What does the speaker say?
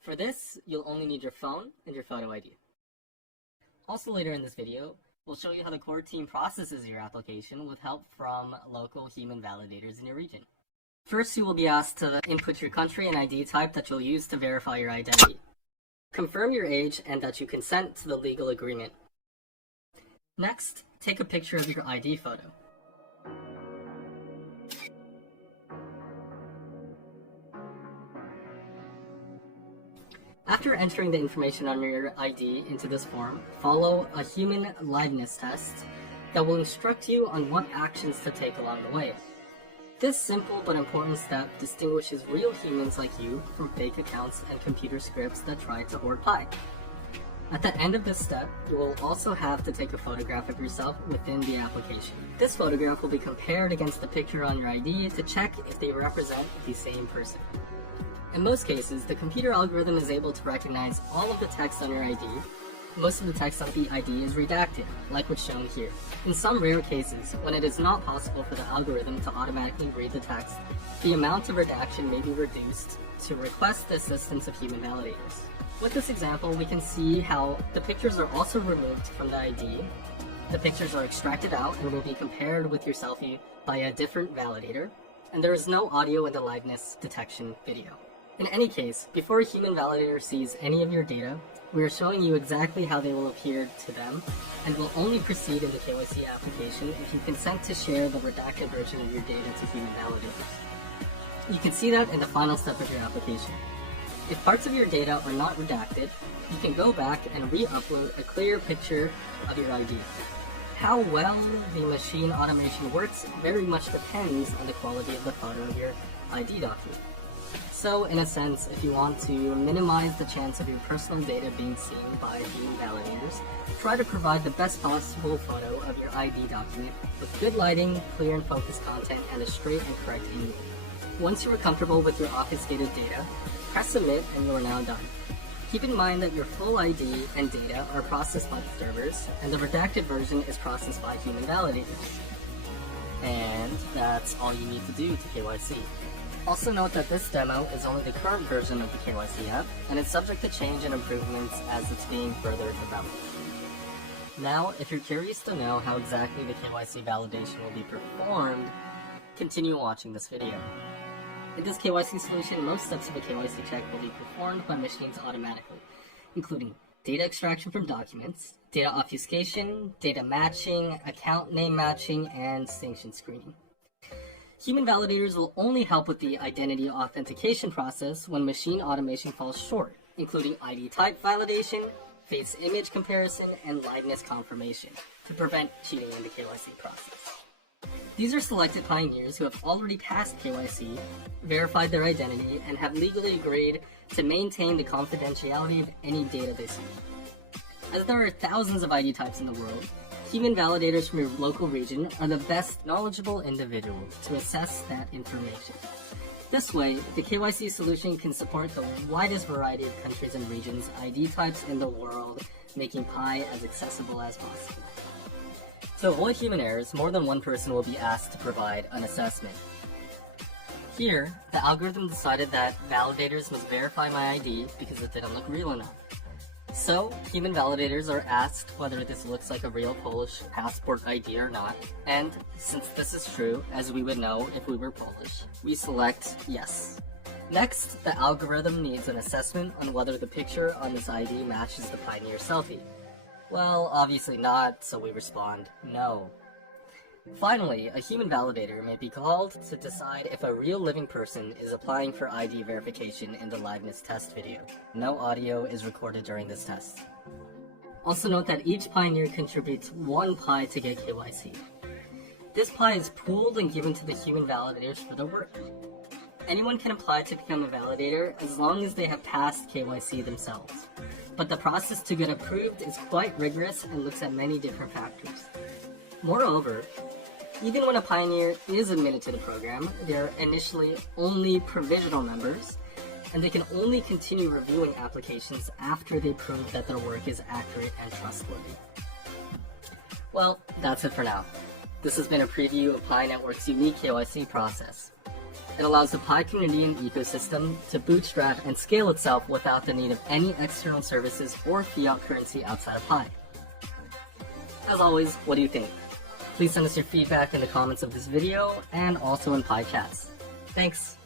For this, you'll only need your phone and your photo ID. Also later in this video, we'll show you how the core team processes your application with help from local human validators in your region. First, you will be asked to input your country and ID type that you'll use to verify your identity. Confirm your age and that you consent to the legal agreement. Next, take a picture of your ID photo. After entering the information on your ID into this form, follow a human liveness test that will instruct you on what actions to take along the way. This simple but important step distinguishes real humans like you from fake accounts and computer scripts that try to hoard pie. At the end of this step, you will also have to take a photograph of yourself within the application. This photograph will be compared against the picture on your ID to check if they represent the same person. In most cases, the computer algorithm is able to recognize all of the text on your ID. Most of the text on the ID is redacted, like what's shown here. In some rare cases, when it is not possible for the algorithm to automatically read the text, the amount of redaction may be reduced to request the assistance of human validators. With this example, we can see how the pictures are also removed from the ID. The pictures are extracted out and will be compared with your selfie by a different validator, and there is no audio in the liveness detection video. In any case, before a human validator sees any of your data, we are showing you exactly how they will appear to them, and will only proceed in the KYC application if you consent to share the redacted version of your data to human validators. You can see that in the final step of your application. If parts of your data are not redacted, you can go back and re-upload a clear picture of your ID. How well the machine automation works very much depends on the quality of the photo of your ID document. So, in a sense, if you want to minimize the chance of your personal data being seen by human validators, try to provide the best possible photo of your ID document with good lighting, clear and focused content, and a straight and correct angle. Once you are comfortable with your obfuscated data, press submit and you are now done. Keep in mind that your full ID and data are processed by the servers, and the redacted version is processed by human validators. And that's all you need to do to KYC. Also note that this demo is only the current version of the KYC app, and it's subject to change and improvements as it's being further developed. Now, if you're curious to know how exactly the KYC validation will be performed, continue watching this video. In this KYC solution, most steps of a KYC check will be performed by machines automatically, including data extraction from documents, data obfuscation, data matching, account name matching, and sanction screening. Human validators will only help with the identity authentication process when machine automation falls short, including ID type validation, face image comparison, and liveness confirmation to prevent cheating in the KYC process. These are selected pioneers who have already passed KYC, verified their identity, and have legally agreed to maintain the confidentiality of any data they see. As there are thousands of ID types in the world, human validators from your local region are the best knowledgeable individuals to assess that information. This way, the KYC solution can support the widest variety of countries and regions, ID types in the world, making Pi as accessible as possible. To avoid human errors, more than one person will be asked to provide an assessment. Here, the algorithm decided that validators must verify my ID because it didn't look real enough. So, human validators are asked whether this looks like a real Polish passport ID or not, and since this is true, as we would know if we were Polish, we select yes. Next, the algorithm needs an assessment on whether the picture on this ID matches the pioneer selfie. Well, obviously not, so we respond no. Finally, a human validator may be called to decide if a real living person is applying for ID verification in the liveness test video. No audio is recorded during this test. Also note that each pioneer contributes 1 Pi to get KYC. This Pi is pooled and given to the human validators for their work. Anyone can apply to become a validator as long as they have passed KYC themselves. But the process to get approved is quite rigorous and looks at many different factors. Moreover, even when a pioneer is admitted to the program, they are initially only provisional members, and they can only continue reviewing applications after they prove that their work is accurate and trustworthy. Well, that's it for now. This has been a preview of Pi Network's unique KYC process. It allows the Pi community and ecosystem to bootstrap and scale itself without the need of any external services or fiat currency outside of Pi. As always, what do you think? Please send us your feedback in the comments of this video and also in Pi chats. Thanks!